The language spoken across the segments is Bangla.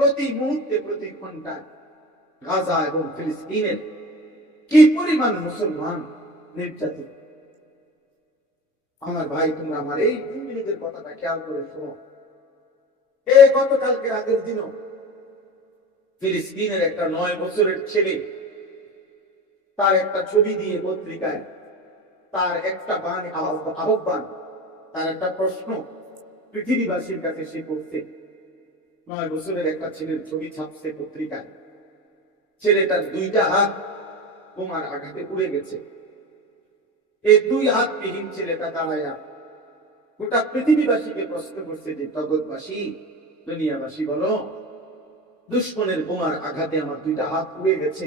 প্রতি মুহূর্তে প্রতি ঘন্টায় গাজা এবং ফিলিস্তিনের কি পরিমাণ মুসলমান নির্যাতিত। আমার ভাই, তোমরা আমার এই 2 মিনিটের কথাটা খেয়াল করে শোনো। এই গতকালকে আগের দিনও ফিলিস্তিনের একটা 9 বছরের ছেলে, তার একটা ছবি দিয়ে পত্রিকায় তার একটা আহ্বান, তার একটা প্রশ্ন পৃথিবীবাসীর কাছে সে করছে। 9 বছরের একটা ছেলের ছবি ছাপছে পত্রিকায়। ছেলেটার 2টা হাত বোমার আঘাতে পুড়ে গেছে। এই 2 হাতবিহীন ছেলেটা দাঁড়ায়া গোটা পৃথিবীবাসীকে প্রশ্ন করছে যে, জগৎবাসী, দুনিয়াবাসী বলো, দুশ্মনের বোমার আঘাতে আমার 2টা হাত পুড়ে গেছে,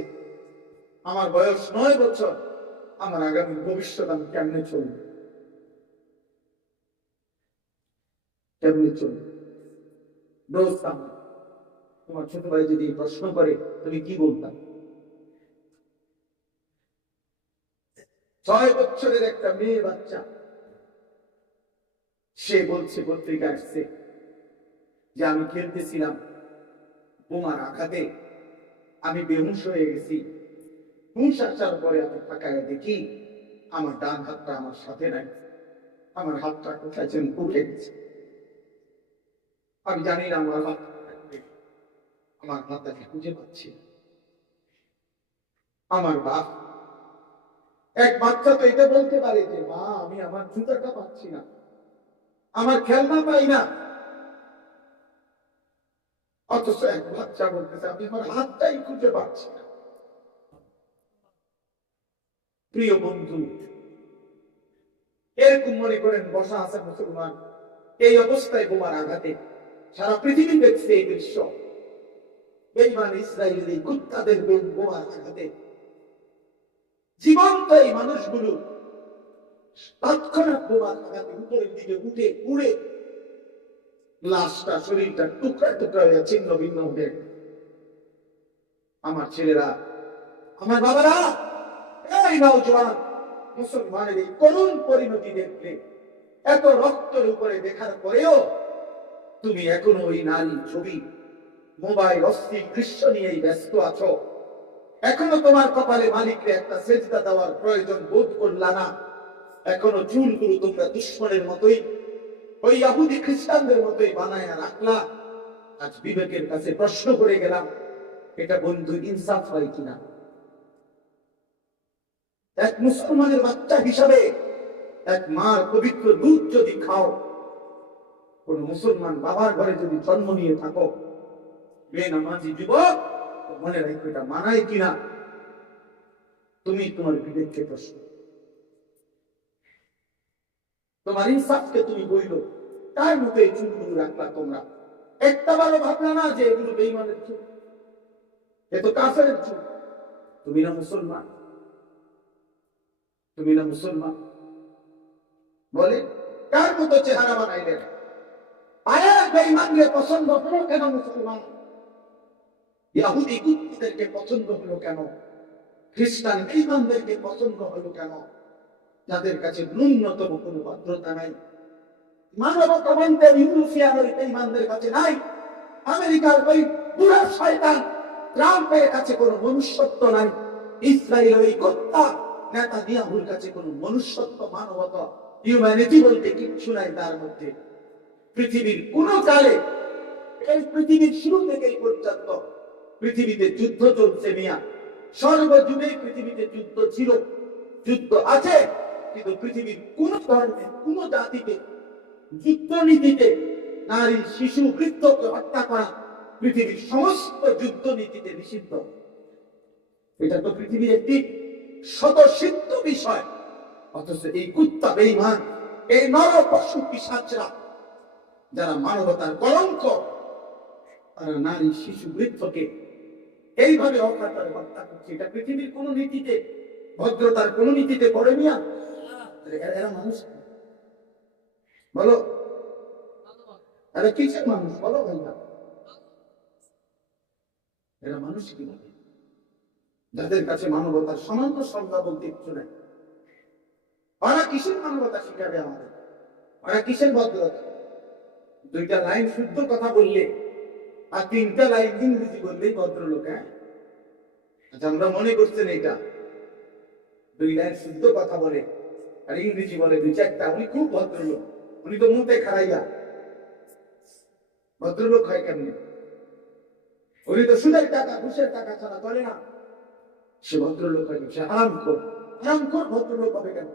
আমার বয়স 9 বছর, আমার আগামী ভবিষ্যৎ আমি কেমনে চলব? কেমনে চলব? দোস্ত, তোমার ছোট ভাই যদি প্রশ্ন করে, তুমি কি বলতাম? 6 বছরের একটা মেয়ে বাচ্চা, সে বলছে, পত্রিকা আসছে যে আমি খেলতেছিলাম, বোমার আঘাতে আমি বেহুশ হয়ে গেছি। হুঁশ আসার পরে আমি তাকায় দেখি আমার ডান হাতটা আমার সাথে নাই, আমার হাতটা কোথায় যেন উঠে গেছে। আমি জানি না আমার হাত, আমার হাতটাকে খুঁজে পাচ্ছি। আমার বাপ, এক বাচ্চা তো এটা বলতে পারে যে, মা, আমি আমার জুতাটা পাচ্ছি না, আমার খেলনা পাই না। অথচ এক বাচ্চা বলতেছে, আমি আমার হাতটাই খুঁজে পাচ্ছি না। প্রিয় বন্ধু, এরকম মনে করেন বসা আছে মুসলমান, এই অবস্থায় বোমার আঘাতে সারা পৃথিবী দেখছে এই দৃশ্য। বেঈমান ইসরায়েলের এই কুত্তাদের বোমার আঘাতে জীবন্ত এই মানুষগুলো তৎক্ষণাৎ বোমার আঘাতে উপরের দিকে উঠে উড়ে লাশটা, শরীরটা টুকরা টুকরা হয়ে ছিন্ন ভিন্ন হয়ে। আমার ছেলেরা, আমার বাবারা, এই নওজোয়ান মুসলমানের এই করুণ পরিণতি দেখলে, এত রক্তের উপরে দেখার পরেও তুমি এখনো ওই নারী ছবি, মোবাইল, অস্থির দৃশ্য নিয়েই ব্যস্ত আছো। এখনো তোমার কপালে মালিককে একটা সেজদা দেওয়ার প্রয়োজন বোধ করলা না। এখনো চুলগুলো তোমরা দুশ্মনের মতোই, ওই ইহুদি খ্রিস্টানদের মতোই বানায় রাখলা। আজ বিবেকের কাছে প্রশ্ন করে গেলাম, এটা বন্ধু ইনসাফ হয় কিনা? এক মুসলমানের বাচ্চা হিসাবে এক মার পবিত্র দুধ যদি খাও, কোন মুসলমান বাবার ঘরে যদি জন্ম নিয়ে থাকো, বেনামাজি যুবক, মনে রাখো এটা মানায় কিনা? তুমি তোমার বিবেককে প্রশ্ন, তোমার ইনসাফকে তুমি বইল, তার মতো এই চুলগুলো রাখলা তোমরা। একটা বারো ভাবনা না যে এগুলো বেঈমানের চুল, এ তো কাফেরের চুল। তুমি না মুসলমান? তুমি না মুসলমান? বলে কার মতো চেহারা বানাইলেন? আয়ার বেঈমানকে পছন্দ হলো কেন মুসলমান? ইহুদি কুত্তাদেরকে পছন্দ হলো কেন? খ্রিস্টান বেঈমানদেরকে পছন্দ হলো কেন? যাদের কাছে ন্যূনতম কোনো ভদ্রতা নাই, মানবতাবাদের ইউরোপিয়ানের বেঈমানদের কাছে নাই, আমেরিকার ওই বুড়া শয়তান ট্রাম্পের কাছে কোনো মনুষ্যত্ব নাই, ইসরায়েলের ওই কুত্তা নেতানিয়াহুর কাছে কোনো মনুষ্যত্ব, মানবতা, হিউম্যানিটি বলতে কিচ্ছু নাই তার মধ্যে। পৃথিবীর কোন কালে, এই পৃথিবীর শুরু থেকেই পর্যন্ত পৃথিবীতে যুদ্ধ চলছে মিয়া। সর্বযুগে পৃথিবীতে যুদ্ধ ছিল, যুদ্ধ আছে, কিন্তু পৃথিবীর কোন ধর্মে, কোন জাতিতে যুদ্ধনীতিতে নারী, শিশু, বৃদ্ধকে হত্যা করা পৃথিবীর সমস্ত যুদ্ধ নীতিতে নিষিদ্ধ। এটা তো পৃথিবীর একটি স্বতঃসিদ্ধ বিষয়। অথচ এই কুত্তা বেঈমান, এই নর পশু পিশাচরা, যারা মানবতার কলঙ্ক, তারা নারী, শিশু, বৃদ্ধকে এইভাবে অকাতরে হত্যা করছে। এটা পৃথিবীর কোন নীতিতে, ভদ্রতার কোন নীতিতে পড়ে মিয়া? এরা মানুষ বলো? এরা কিসের মানুষ বলো ভাইয়া? এরা মানুষ কিভাবে, যাদের কাছে মানবতার সামান্য সংজ্ঞা বলতে কিছু নেই? ওরা কিসের মানবতা শিখাবে আমাদের? ওরা কিসের ভদ্রতা? 2টা লাইন শুদ্ধ কথা বললে আর 3টা লাইন ইংরেজি বললেই ভদ্রলোক। হ্যাঁ, আচ্ছা, আমরা মনে করছেন এটা 2 লাইন শুদ্ধ কথা বলে আর ইংরেজি বলে 2-4টা, উনি খুব ভদ্রলোক। উনি তো মুখে খারাইয়া ভদ্রলোক হয় কেমনে? উনি তো সুদের টাকা ঘুষের টাকা ছাড়া করে না। সে ভদ্রলোক হয়? সে হারামখোর। হারামখোর ভদ্রলোক হবে কেন?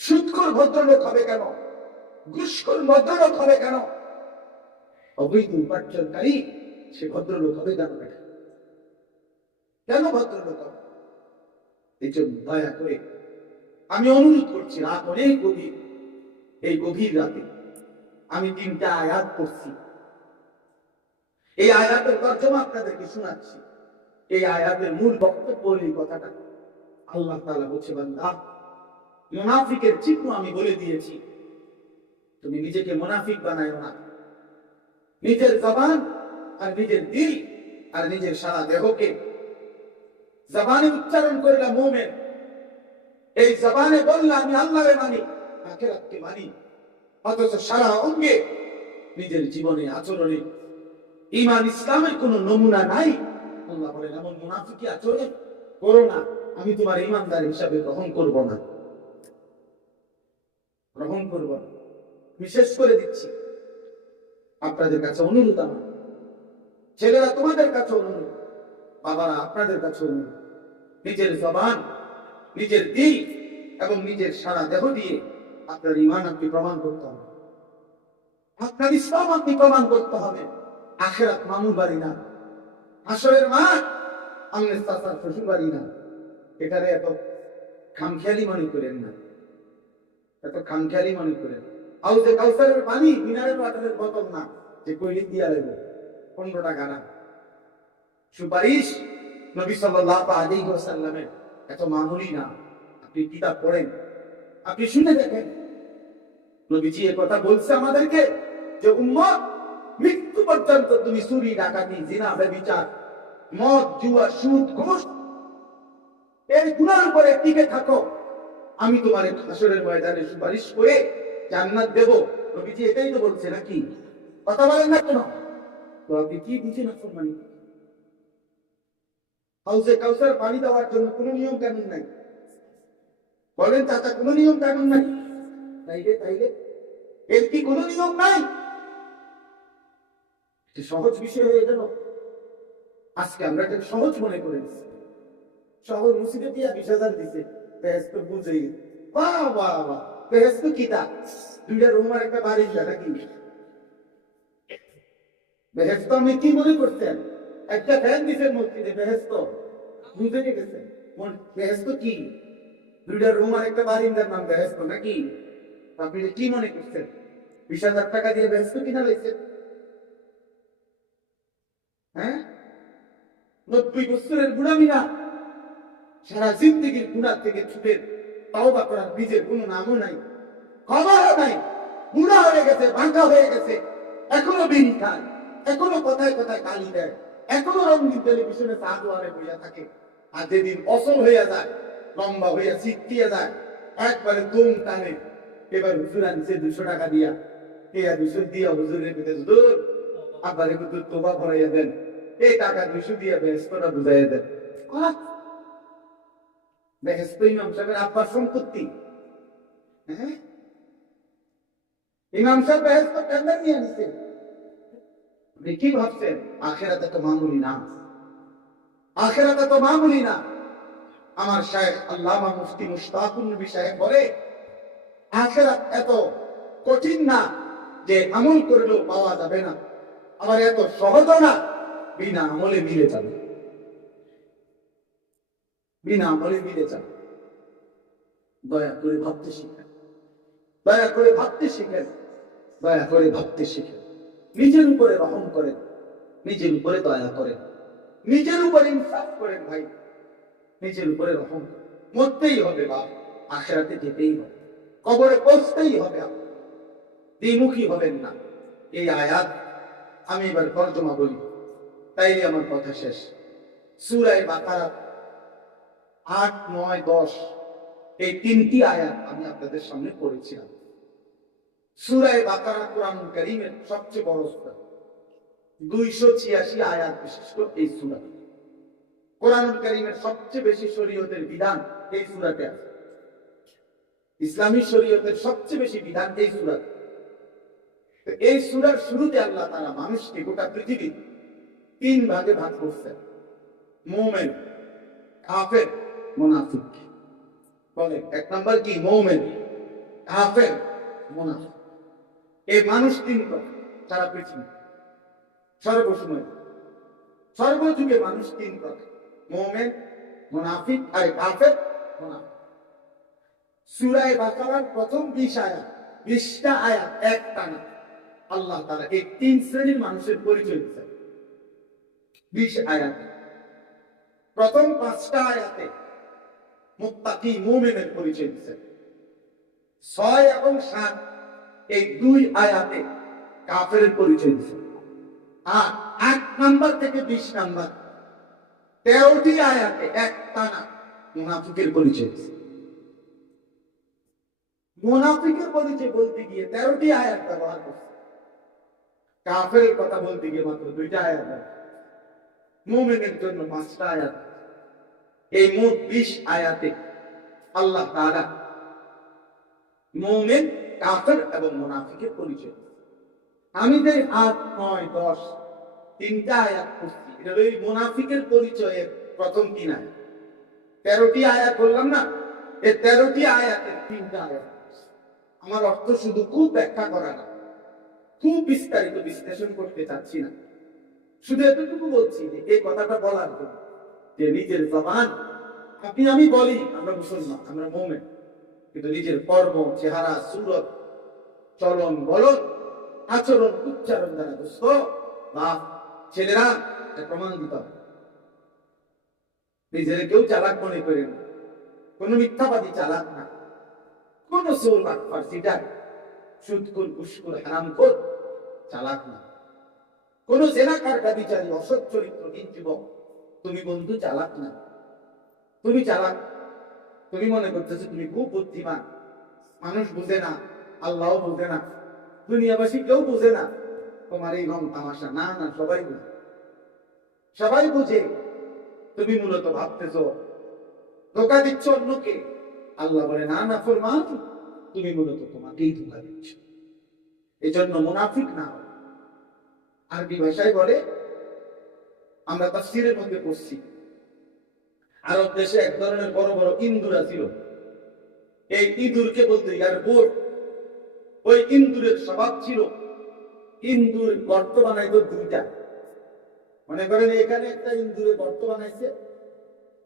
সুদখোর ভদ্রলোক হবে কেন? ঘুষখোর ভদ্রলোক হবে কেন? অবৈধ উপার্জনকারী সে ভদ্রলোক হবে কেন? কেন ভদ্রলোক হবে? এই জন্য দয়া করে আমি অনুরোধ করছি, রাত অনেক গভীর, এই গভীর রাতে আমি 3টা আয়াত পড়ছি। এই আয়াতের তর্জমা আপনাদেরকে শোনাচ্ছি। এই আয়াতের মূল বক্তব্য এই কথাটা। আল্লাহ তাআলা বলছে, বান্দা, মুনাফিকের চিহ্ন আমি বলে দিয়েছি, তুমি নিজেকে মুনাফিক বানায়ো না। নিজের জবান আর নিজের দিল আর নিজের সারা দেহকে, জবানে উচ্চারণ করলা মুমিন, এই জবানে বললা আমি আল্লাহকে মানি, আখিরাতকে মানি, অথচ সারা অঙ্গে নিজের জীবনে আচরণে ঈমান ইসলামের কোন নমুনা নাই। আল্লাহ বলেন, এমন মুনাফিকি আচরণ করো না, আমি তোমার ঈমানদার হিসাবে গ্রহণ করব না, গ্রহণ করব না। বিশেষ করে দিচ্ছি, আপনাদের কাছে অনুরোধ, আমার ছেলেরা তোমাদের কাছে অনুরোধ, বাবারা আপনাদের কাছে অনুরোধ, নিজের জবান, নিজের দিল এবং নিজের সারা দেহ দিয়ে আপনার ঈমান আপনি প্রমাণ করতে হবে, আপনার ইসলাম আপনি প্রমাণ করতে হবে। আখিরাত মামুর বাড়ি না, হাসরের মাঠ আমনে চাচার শ্বশুর বাড়ি না। এটারে এত খামখেয়ালি মনে করেন না, এত খামখেয়ালি মনে করেন। হাউজে কাউসারের পানি মিনারেল ওয়াটারের বোতল না যে কইলি দিয়া লাগবে 15 টাকা না। সুপারিশ নবী সাল্লাল্লাহু আলাইহি ওয়াসাল্লামের এত মামুলি না। আপনি কিতাব পড়েন, আপনি শুনে দেখেন, নবীজি এই কথা বলছে আমাদেরকে যে উম্মত, মৃত্যু পর্যন্ত তুমি চুরি, ডাকাতি, জিনা, ব্যভিচার, মদ, জুয়া, সুদ, ঘুষ এই গুনার উপরে টিকে থাকো, আমি তোমার হাসরের ময়দানে সুপারিশ করে জান্নাত দেব। নবীজি এটাই তো বলছে নাকি? কথা বলেন না কেন? তো আপনি কি বুঝেন? সম্মানিত, হাউজে কাউসার পানি দেওয়ার জন্য কোনো নিয়ম কানুন নাই? বলেন চাচা, কোনো নিয়ম কানুন নাই? তাইলে এর কি কোনো নিয়ম নাই? সহজ বিষয় হয়ে গেল। আজকে আমরা এটা সহজ মনে করে নিচ্ছি। সহজ মসজিদে দিয়া 20,000 দিছে, বেহেশত বুঝে বাহ বাহ বাহ, বেহেশত কিতা 2টা রুম আর একটা বাড়ি, নাকি? বেহেশত আমি কি মনে করছেন? একটা ফ্যান দিছে মসজিদে, বেহেশত বুঝে গেছে? বেহেশত কি? 2টা রুম আর একটা বারিন্দার নাম বেহেশত নাকি? আপনি কি মনে করছেন 20,000 টাকা দিয়ে বেহেশত কিনা লাইছেন? হ্যাঁ, 90 বছরের বুড়ামি না, সারা জিন্দগির গুনাহ থেকে ছুটে তওবা করার বীজের কোনো নামও নাই, খবরও নাই, বুড়া হয়ে গেছে, ভাঙা হয়ে গেছে, এখনো বিড়ি খায়, এখনো কথায় কথায় গালি দেয়, এখনো রঙিন টেলিভিশনে চাঁদোয়ারে বইয়া থাকে। আর যেদিন অসল হইয়া যায়, লম্বা হইয়া চিটকিয়ে যায়, একবারে দম টানে, এবার হুজুর আনছে 200 টাকা দিয়া, 200 দিয়া হুজুরের ভিতরে, হুজুর আবার একটু তোবা ভরাইয়া দেন, এই টাকা 200 দিয়া বেহেশতটা বুঝাইয়া দেন। বেহেশত ইমাম সাহেবের আব্বার সম্পত্তি। হ্যাঁ, ইমাম সাহেব বেহেশত টেন্ডার নিয়ে নিছে। আপনি কি ভাবছেন আখিরাতে তো মামুলি না? আখিরাতে তো মামুলি না। আমার শায়েখ আল্লামা মুফতি মুশতাকুর নবী সাহেব বলে, আখিরাত এত কঠিন না যে আমল করলেও পাওয়া যাবে না, আবার এত সহজ না বিনা আমলে মিলে যাবে, বিনা আমলে মিলে যাবে। দয়া করে ভাবতে শিখেন, দয়া করে ভাবতে শিখেন, দয়া করে ভাবতে শিখেন। নিজের উপরে রহম করেন, নিজের উপরে দয়া করেন, নিজের উপরে ইনসাফ করেন ভাই, নিজের উপরে রহম। মরতেই হবে বাপ, আখিরাতে যেতেই হবে, কবরে পৌঁছতেই হবে, দ্বিমুখী হবেন না। এই আয়াত আমি এবার তর্জমা বলি, তাইলে আমার কথা শেষ। সূরা বাকারা 8, 9, 10 এই 3টি আয়াত আমি আপনাদের সামনে পড়েছিলাম। সূরা বাকারা কোরআন কারীমের সবচেয়ে বড় সূরা, 286 আয়াত বিশিষ্ট এই সূরা। কোরআনুল কারীমের সবচেয়ে বেশি শরীয়তের বিধান এই সূরাতে আছে। ইসলামী শরীয়তের সবচেয়ে বেশি বিধান এই সূরাতে। এই সূরার শুরুতে আল্লাহ তাআলা মানুষকে গোটা পৃথিবী 3 ভাগে ভাগ করছেন: মুমিন, কাফের, মুনাফিক। বলে 1 নাম্বার কি? মুমিন, কাফের, মুনাফিক। এই মানুষ 3 প্রকার সারা পৃথিবী, সর্বসময়, সর্বযুগে মানুষ 3 প্রকার: মুমিন, মুনাফিক আর কাফের, মুনাফিক। সূরা বাকারার প্রথম 20 আয়াত, 20টা আয়াত একটানা আল্লাহ তাআলা এই 3 শ্রেণীর মানুষের পরিচয় দিয়েছেন। 20 আয়াত, প্রথম 5টা আয়াতে মুত্তাকি মুমিনের পরিচয় দিয়েছেন। 6 এবং 7 এই 2 আয়াতে কাফেরের পরিচয় দিয়েছেন। আর 8 নাম্বার থেকে 20 নাম্বার 13টি আয়াতে একটানা মুনাফিকের পরিচয় দিয়েছেন। মুনাফিকের পরিচয় বলতে গিয়ে 13টি আয়াত ব্যবহার করছে, কাফেরের কথা বলতে গিয়ে মাত্র 2টা আয়াত, মুমিনের জন্য 5টা আয়াত। এই মোট 20 আয়াতে আল্লাহ তাআলা মুমিন, কাফের এবং মুনাফিকের পরিচয়। আমি যে 8, 9, 10 3টা আয়াত পড়ছি, এটা ওই মুনাফিকের পরিচয়ের প্রথম 3 আয়াত। 13টি আয়াত বললাম না, এই 13টি আয়াতের 3টা আয়াত। আমার অর্থ শুধু খুব ব্যাখ্যা করা না, খুব বিস্তারিত বিশ্লেষণ করতে চাচ্ছি না, শুধু এতটুকু বলছি যে এই কথাটা বলার জন্য যে নিজের জবান, আপনি আমি বলি আমরা মুসলমান, আমরা মুমিন, কিন্তু নিজের কর্ম, চেহারা, সুরত, চলন বলন, আচরণ, উচ্চারণ দ্বারা দোস্ত বা ছেলেরা প্রমাণ দিতে হবে। নিজের কেউ চালাক মনে করেন, কোন মিথ্যাবাদী চালাক না, কোন চোর বাটপার চিটার সুদখোর ঘুষখোর হারামখোর চালাক না, কোন জেনাকার ব্যভিচারী অসৎ চরিত্রহীন যুবক তুমি বন্ধু চালাক না। তুমি চালাক, তুমি মনে করতেছো তুমি খুব বুদ্ধিমান, মানুষ বুঝে না, আল্লাহও বুঝে না, দুনিয়াবাসী কেউ বুঝে না তোমার এই রং তামাশা। না না, সবাই বুঝে, সবাই বুঝে। তুমি মূলত ভাবতেছো ধোঁকা দিচ্ছ অন্যকে। আল্লাহ বলে না না ফরমান, তুমি মূলত তোমাকেই ধোঁকা দিচ্ছ। এই জন্য মুনাফিক না হয়। আরবি ভাষায় বলে, আমরা তাফসীরের মধ্যে পড়ছি, আরব দেশে এক ধরনের বড় বড় ইন্দুরা ছিল। এই ইঁদুরকে বলতে ইয়ারবুর। ওই ইন্দুরের স্বভাব ছিল, ইন্দুর গর্ত বানাইতো 2টা। মনে করেন এখানে একটা ইন্দুরে গর্ত বানাইছে,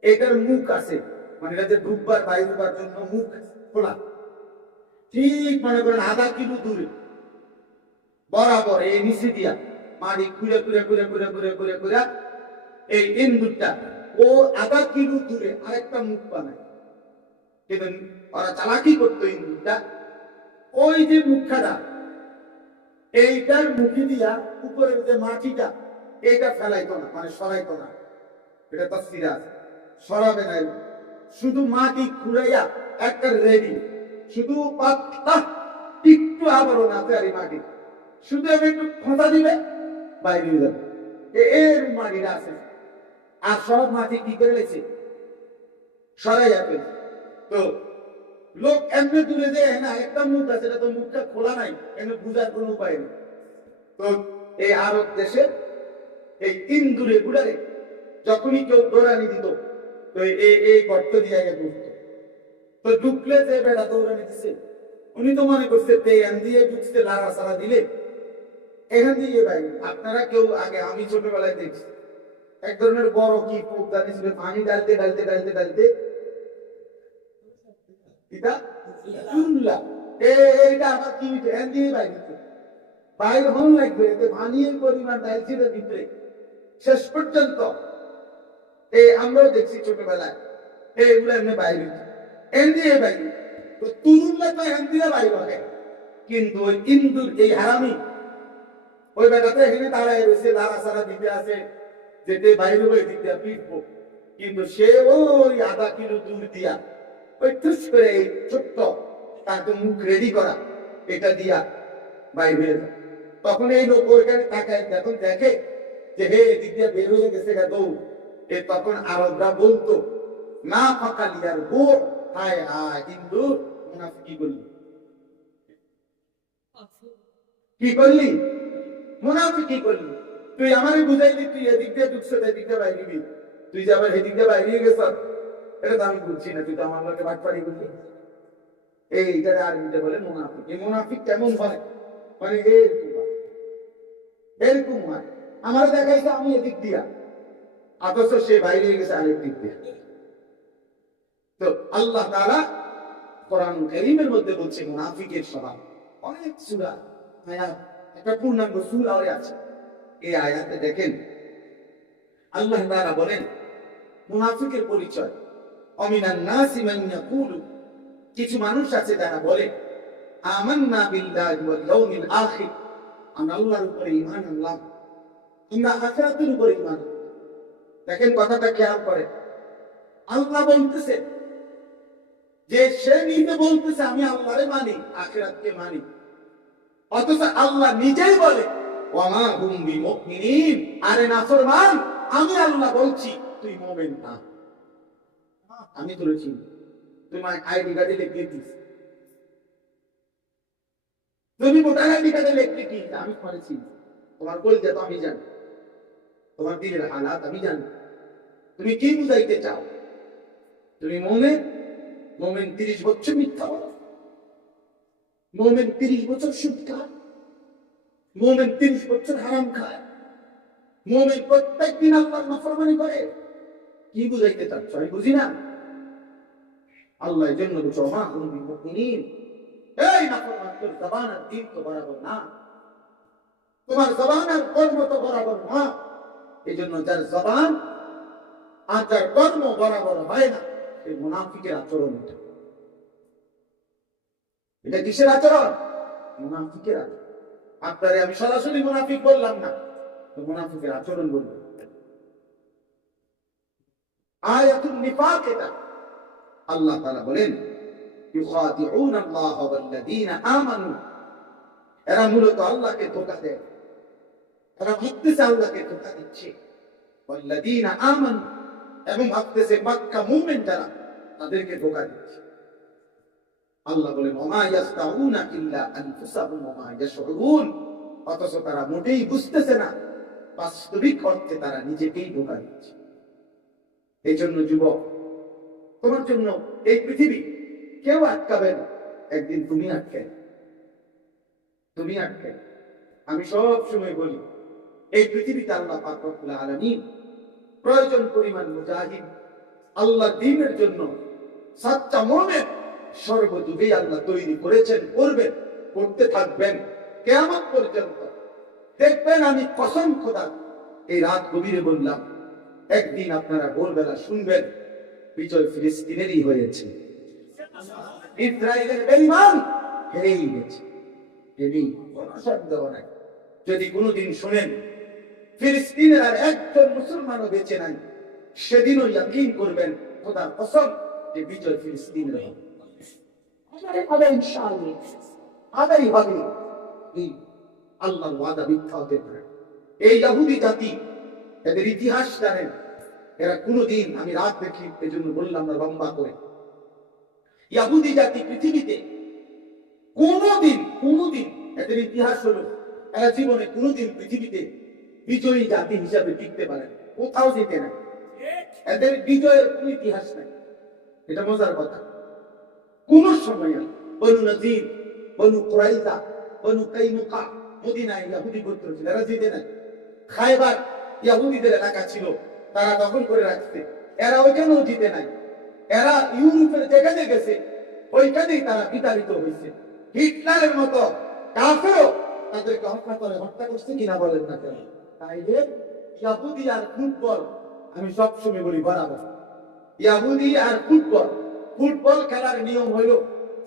এটার মুখ আছে, মানে এটা যে ঢুকবার বাইরবার জন্য মুখ খোলা, ঠিক মনে করেন আধা কিলো দূরে বরাবর এই নিচে দিয়া মাটি খুঁড়ে খুঁড়ে খুঁড়ে খুঁড়ে খুঁড়ে খুঁড়ে খুঁড়ে এই ইন্দুরটা ও আধা কিলো দূরে আরেকটা মুখ বানায়। কিন্তু ওরা চালাকি করতো, ইন্দুরটা ওই যে মুখখানা, এইটার মুখে দিয়া উপরের যে মাটিটা এইটা ফেলাইতো না, মানে সরাইতো না। এটা তাফসীর আছে, সরাবে না, শুধু মাটি খুঁড়াইয়া একটা রেডি, শুধু পাতলা একটু আবরণ আছে আর এই মাটি, শুধু আমি একটু খোঁচা দিবে বাইরে হয়ে যাবে, এর মাটিটা আছে। আর সব মাটি কি করে লেছে, সরাই যাবে। তো লোক এমনি দূরে যে না একটা মুখ আছে, এটা তো মুখটা খোলা নাই, এমনি বুঝার কোনো উপায় নেই। তো এই আরব দেশে এই ইন্দুরে গুড়ারে যখনই কেউ দৌড়ানি দিত, তো এই গর্ত দিয়ে ঢুকতো। তো ঢুকলে যে বেটা দৌড়ানি দিচ্ছে, উনি তো মনে করছে এখান দিয়ে ঢুকছে, লাড়া সারা দিলে এখান দিয়ে ভাই। আপনারা কেউ আগে, আমি ছোটবেলায় দেখছি এক ধরনের বড় কি পোকদানি ছিল, পানি ডালতে ডালতে ডালতে ডালতে এইটা আবার কি এখান দিয়ে বাইরে বাইরে হন লাগবে, এতে পানির পরিমাণ ডালছিল ভিতরে শেষ পর্যন্ত। এই আমরাও দেখছি ছোটবেলায় এইগুলো এমনি বাইরে এন দিয়ে বাইরে, তো তুরুল্লা তো এন দিয়ে বাইরে হয়। কিন্তু ওই ইন্দুর এই হারামি ওই বেটাতে এখানে দাঁড়ায় রয়েছে, লাড়া সারা দিতে আছে, যেতে বাইরে ওই দিক দিয়ে পিটবো, কিন্তু সে ওই আধা কিলো দূর দিয়া ওই টুস করে এই ছোট্ট তার তো মুখ রেডি করা এটা দিয়া বাইরে হয়ে যায়। তখন এই লোক ওইখানে তাকায়, যখন দেখে যে হে এদিক দিয়ে বের হয়ে গেছে গা দৌড়, তখন আরবরা বলতো না ফাঁকালিয়ার গো, হায় হায় হিন্দু মুনাফিক কি করলি, কি করলি, মুনাফিক কি করলি? তুই আমারে বুঝাইলি তুই এদিক দিয়ে ঢুকছ, এদিক দিয়ে বাইরে গেলি, তুই যে আবার এদিক দিয়ে বাইরে গেছ, এটা তো আমি বুঝছি না, তুই তো আমার লোকে বাটপাড়ি করলি। এইটা আরবিতে বলে মুনাফিক। এই মুনাফিক কেমন হয়, মানে এরকম হয়, আমার দেখাইছে আমি এদিক দিয়া, অথচ সে বাইরে গেছে আরেক দিক দিয়ে। তো আল্লাহ তাআলা কোরআন কারীমের মধ্যে বলছে মুনাফিকের স্বভাব। অনেক সূরা আয়াত, একটা পূর্ণাঙ্গ সূরা আছে। এই আয়াতে দেখেন আল্লাহ তাআলা বলেন মুনাফিকের পরিচয়, অমিনান নাসি মান ইয়াকুলু, কিছু মানুষ আছে যারা বলে আমান্না বিল্লাহি ওয়াল ইয়াউমিল আখির, আমরা আল্লাহর উপরে ঈমান আনলাম, আমরা আখিরাতের উপরে ঈমান। দেখেন কথাটা খেয়াল করে, আল্লাহ বলতেছে যে সে নিজে বলতেছে আমি আল্লাহরে মানি, আখিরাতকে মানি, অথচ আল্লাহ নিজেই বলে ওয়ামা হুম বিমুমিনিন, আরে নাফরমান, আমি আল্লাহ বলছি তুই মুমিন না। আমি বলেছি তোমার আইডি কার্ডে লিখে দিস, তুমি ভোটার আইডি কার্ডে লিখে কি আমি করেছি, তোমার কলিজা তো আমি জানি, তোমার দিলের হালাত আমি জানি, তুমি কি বুঝাইতে চাও? তুমি মুমিন? মুমিন 30 বছর মিথ্যা বলে, মুমিন 30 বছর সুদ খায়, মুমিন 30 বছর হারাম খায়, মুমিন প্রত্যেকদিন আল্লাহর নাফরমানি করে, কি বুঝাইতে চাচ্ছ? আমি বুঝি না। আল্লাহ এর জন্য বলছে ওমা হুম বিমুমিনিন, এই নাফরমান তোর জবান আর দিল তো বরাবর না, তোমার জবান আর কর্ম তো বরাবর না। এই জন্য যার জবান আর যার কর্ম বরাবর হয় না, এই মুনাফিকের আচরণ। এটা কিসের আচরণ? মুনাফিকের আচরণ। আপনারে আমি সরাসরি মুনাফিক বললাম না, মুনাফিকের আচরণ বললাম। আয়াতুন নিফাক এটা। আল্লাহ তাআলা বলেন ইউখাদিউনা আল্লাহ ওয়াল্লাযীনা আমানু, এরা মূলত আল্লাহকে ধোঁকা দেয়, এরা ভাবতেছে আল্লাহকে ধোঁকা দিচ্ছে। ওয়াল্লাযীনা আমানু, এবং ভাবতেছে মক্কা মুমিন যারা তাদেরকে ধোঁকা দিচ্ছে। আল্লাহ বলেন ওমা ইয়াস্তাউনা ইল্লা আনফুসাহুম ওমা ইয়াশউরুন, অথচ তারা মোটেই বুঝতেছে না, বাস্তবিক অর্থে তারা নিজেকেই ধোঁকা দিচ্ছে। এই জন্য যুবক, তোমার জন্য এই পৃথিবী কেউ আটকাবে না, একদিন তুমি আটকে, তুমি আটকে। আমি সব সময় বলি এই পৃথিবীতে আল্লাহ পাক রব্বুল আলামিন প্রয়োজন পরিমাণ মুজাহিদ আল্লাহ দ্বীনের জন্য সাচ্চা মুমিন সর্বযুগেই আল্লাহ তৈরি করেছেন, করবেন, করতে থাকবেন কিয়ামত পর্যন্ত। দেখবেন আমি কসম খোদা এই রাত গভীরে বললাম, একদিন আপনারা ভোরবেলা শুনবেন বিজয় ফিলিস্তিনেরই হয়েছে, ইসরায়েলের বেঈমান হেরেই গেছে, হেরেই, কোনো সন্দেহ নাই। যদি কোনোদিন শুনেন ফিলিস্তিনের আর একজন মুসলমানও বেঁচে নাই, সেদিনও ইয়াকিন করবেন খোদার কসম যে বিজয় ফিলিস্তিনের হবে, হবে ইনশাআল্লাহ, আদাই হবে। এই আল্লাহর ওয়াদা মিথ্যা হতে পারে। এই ইহুদি জাতি, এদের ইতিহাস জানেন, এরা কোনোদিন, আমি রাত দেখি এজন্য বললাম না লম্বা করে, ইহুদি জাতি পৃথিবীতে কোনোদিন এদের ইতিহাস হলো এরা জীবনে কোনোদিন পৃথিবীতে বিজয়ী জাতি হিসাবে টিকতে পারে, কোথাও যেতে না, এদের বিজয়ের কোন ইতিহাস নাই। এটা মজার কথা। কোন সময় বনু নজির, বনু কুরাইজা, বনু কাইনুকা মদিনায় ইহুদি গোত্র ছিল, এরা জিতে নাই। খায়বার ইহুদিদের এলাকা ছিল, তারা দখল করে রাখছে, এরা ওইখানেও জিতে নাই। এরা ইউরোপের যেখানে গেছে ওইখানেই তারা বিতাড়িত হয়েছে। হিটলারের মতো কাফেরও তাদেরকে হত্যা করছে কিনা বলেন না কেন? তাইলে ইহুদি আর ফুটবল, আমি সবসময় বলি বরাবর, ইহুদি আর ফুটবল খেলার নিয়ম হইল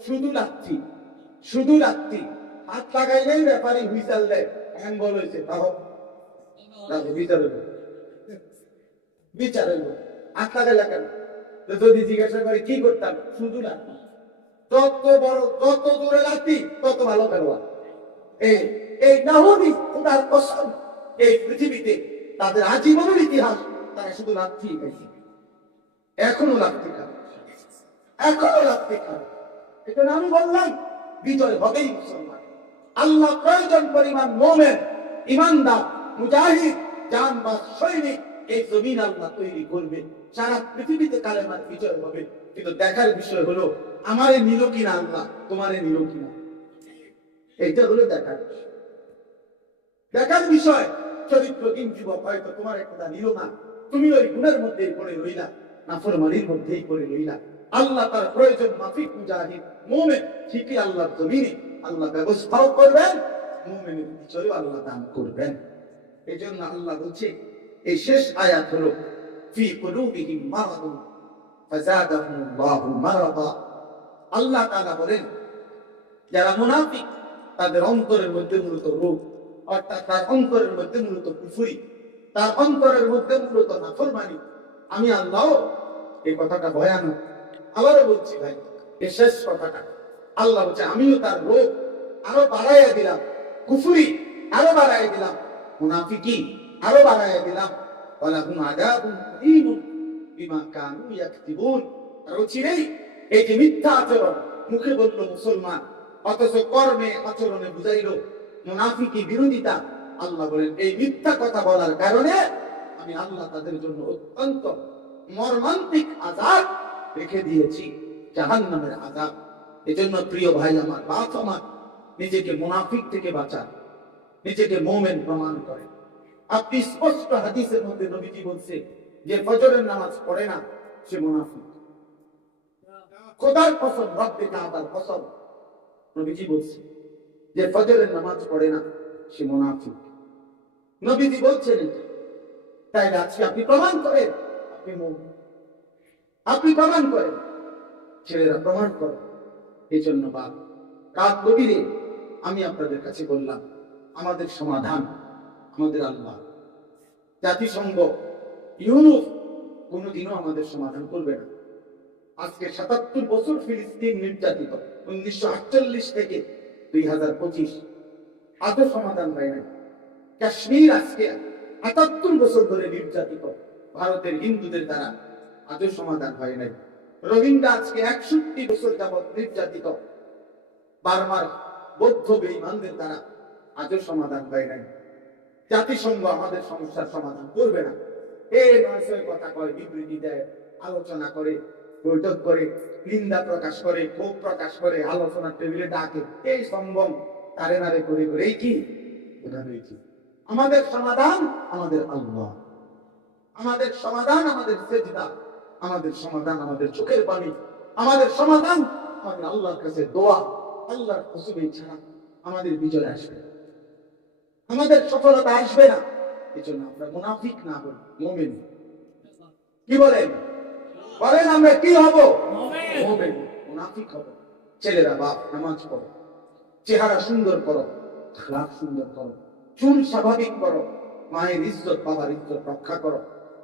শুধু লাত্তি, হাত লাগাইলেই ব্যাপারী হুইসেল দেয়, হ্যান্ডবল হয়েছে, তাও বিচার হইব, হাত লাগাইলা কেন? যদি জিজ্ঞাসা করে কি করতাম, শুধু লাত্তি, যত দূরে লাত্তি তত ভালো খেলোয়াড়। এই এই নাহুদি খোদার কসম, এই পৃথিবীতে তাদের আজীবনের ইতিহাস তারা শুধু লাথি খাইছে, এখনো লাথি খাবে, এখনো লাথি খাবে। এটা আমি বললাম বিজয় হবেই মুসলমান। আল্লাহ প্রয়োজন পরিমাণ মোমেন, ইমানদার, মুজাহিদ, জানবাজ, সৈনিক এই জমিন আল্লাহ তৈরি করবে, সারা পৃথিবীতে কালেমার বিজয় হবে। কিন্তু দেখার বিষয় হলো আমারে নিল কিনা আল্লাহ, তোমারে নিল কিনা, এইটা হলো দেখার বিষয়। দেখার বিষয় চরিত্রহীন যুবক হয়তো তোমার একটা নিল না, তুমি ওই গুণের মধ্যেই পড়ে রইলা, নাফরমানির মধ্যেই পড়ে রইলা। আল্লাহ তার প্রয়োজন মাফিক মুজাহিদ মুমিন ঠিকই আল্লাহর জমিনে আল্লাহ ব্যবস্থাও করবেন, মুমিনের বিজয়ও আল্লাহ দান করবেন। এই জন্য আল্লাহ বলছে এই শেষ আয়াত হলো ফি কুলুবিহিম মারাদুন ফাযাদাহুমুল্লাহু মারাদা। আল্লাহ তাআলা বলেন যারা মুনাফিক তাদের অন্তরের মধ্যে মূলত রোগ, অর্থাৎ তার অন্তরের মধ্যে মূলত কুফরি, তার অন্তরের মধ্যে মূলত নাফরমানি। আমি আল্লাহ, এই কথাটা ভয়ানক, আবারও বলছি ভাই, এই শেষ কথাটা আল্লাহ বলছে আমিও তার রোগ আরো বাড়াইয়া দিলাম, কুফরি আরো বাড়াইয়া দিলাম, মুনাফিকি আরো বাড়াইয়া দিলাম। ওয়ালাহুম আযাবুন আলীমুন বিমা কানু ইয়াকতিবুন। আর চিরেই এই যে মিথ্যা আচরণ, মুখে বলল মুসলমান অথচ কর্মে আচরণে বুঝাইল মুনাফিকি, বিরোধিতা, আল্লাহ বলেন এই মিথ্যা কথা বলার কারণে আমি আল্লাহ তাদের জন্য অত্যন্ত মর্মান্তিক আযাব রেখে দিয়েছি, জাহান্নামের আযাব। এজন্য প্রিয় ভাই আমার, বাপ আমার, নিজেকে মুনাফিক থেকে বাঁচান, নিজেকে মুমিন প্রমাণ করেন। আপনি স্পষ্ট হাদিসের মধ্যে নবীজি বলছে যে ফজরের নামাজ পড়ে না সে মুনাফিক। খোদার কসম, রব্বে কাবার কসম, নবীজি বলছে যে ফজরের নামাজ পড়ে না সে মুনাফিক। নবীজি বলছেন, তাই আজকে আপনি প্রমাণ করেন আপনি মুমিন, আপনি প্রমাণ করেন, ছেলেরা প্রমাণ করেন। এই জন্য বাপ রাত গভীরে আমি আপনাদের কাছে বললাম আমাদের সমাধান আমাদের আল্লাহ। জাতিসংঘ, ইউনুস কোনোদিনও আমাদের সমাধান করবে না। আজকে ৭৭ বছর ফিলিস্তিন নির্যাতিত, 1948 থেকে 2025 আজও সমাধান হয় না। কাশ্মীর আজকে ৭৮ বছর ধরে নির্যাতিত ভারতের হিন্দুদের দ্বারা, আজও সমাধান হয় নাই। রোহিঙ্গা আজকে ৬১ বছর যাবৎ নির্যাতিত বার্মার বৌদ্ধ বেঈমানদের দ্বারা, আজও সমাধান হয় নাই। জাতিসংঘ আমাদের সমস্যার সমাধান করবে না। এই নয় কথা কয়, বিবৃতি দেয়, আলোচনা করে, বৈঠক করে, নিন্দা প্রকাশ করে, ক্ষোভ প্রকাশ করে, আলোচনার টেবিলে ডাকে, এই সম্ভব তারে নারে করে করে এই কি আমাদের সমাধান আমাদের আল্লাহ, আমাদের সমাধান আমাদের সেজদা, আমাদের সমাধান আমাদের চোখের পানি, আমাদের সমাধান আমাদের আল্লাহর কাছে দোয়া। আল্লাহর কসমে ছাড়া আমাদের বিজয় আসবে না, আমাদের সফলতা আসবে না। এই জন্য আমরা মুনাফিক না হই, মুমিন। কি বলেন? বলেন আমরা কি হব? মুমিন। মুনাফিক হব। ছেলেরা বাপ নামাজ পড়ো, চেহারা সুন্দর করো, আখলাক সুন্দর করো, চুল স্বাভাবিক করো, মায়ের ইজ্জত বাবার ইজ্জত রক্ষা করো,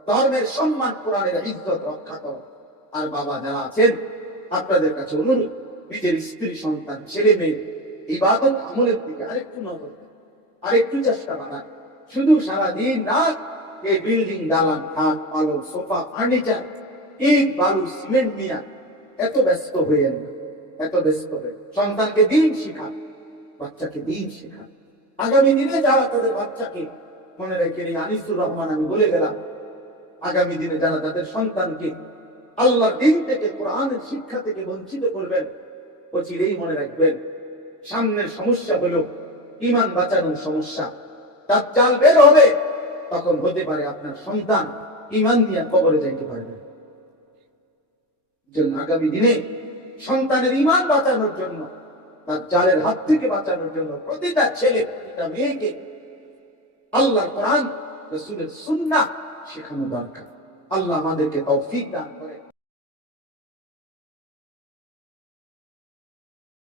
ধর্মের সম্মান কোরআনের ইজ্জত রক্ষা করো। আর বাবা যারা আছেন আপনাদের কাছে অনুরোধ, নিজের স্ত্রী সন্তান ছেলে মেয়ে ইবাদত আমলের দিকে আরেকটু নজর দেন, আরেকটু চেষ্টা বাড়ান। শুধু সারাদিন রাত এই বিল্ডিং, দালান, খাট, পালং, সোফা, ফার্নিচার, ইট, বালু, সিমেন্ট নিয়ে এত ব্যস্ত হইয়েন না, এত ব্যস্ত হয়ে সন্তানকে দিন শিখান, বাচ্চাকে দিন শিখান। আগামী দিনে যারা তাদের বাচ্চাকে, মনে রেখে আনিসুর রহমান আমি বলে গেলাম, আগামী দিনে যারা তাদের সন্তানকে আল্লাহর দিন থেকে, কোরআনের শিক্ষা থেকে বঞ্চিত করবেন, ও চিরেই মনে রাখবেন সামনের সমস্যা হলো ঈমান বাঁচানোর সমস্যা। দাজ্জাল বের হবে, তখন হতে পারে আপনার সন্তান ঈমান নিয়ে কবরে যাইতে পারবে। জন্য আগামী দিনে সন্তানের ঈমান বাঁচানোর জন্য, দাজ্জালের হাত থেকে বাঁচানোর জন্য প্রতিটা ছেলে, প্রতিটা মেয়েকে আল্লাহর কোরআন, রাসূলের সুন্নাহ শেখানো দরকার। আল্লাহ আমাদেরকে তৌফিক দান করেন।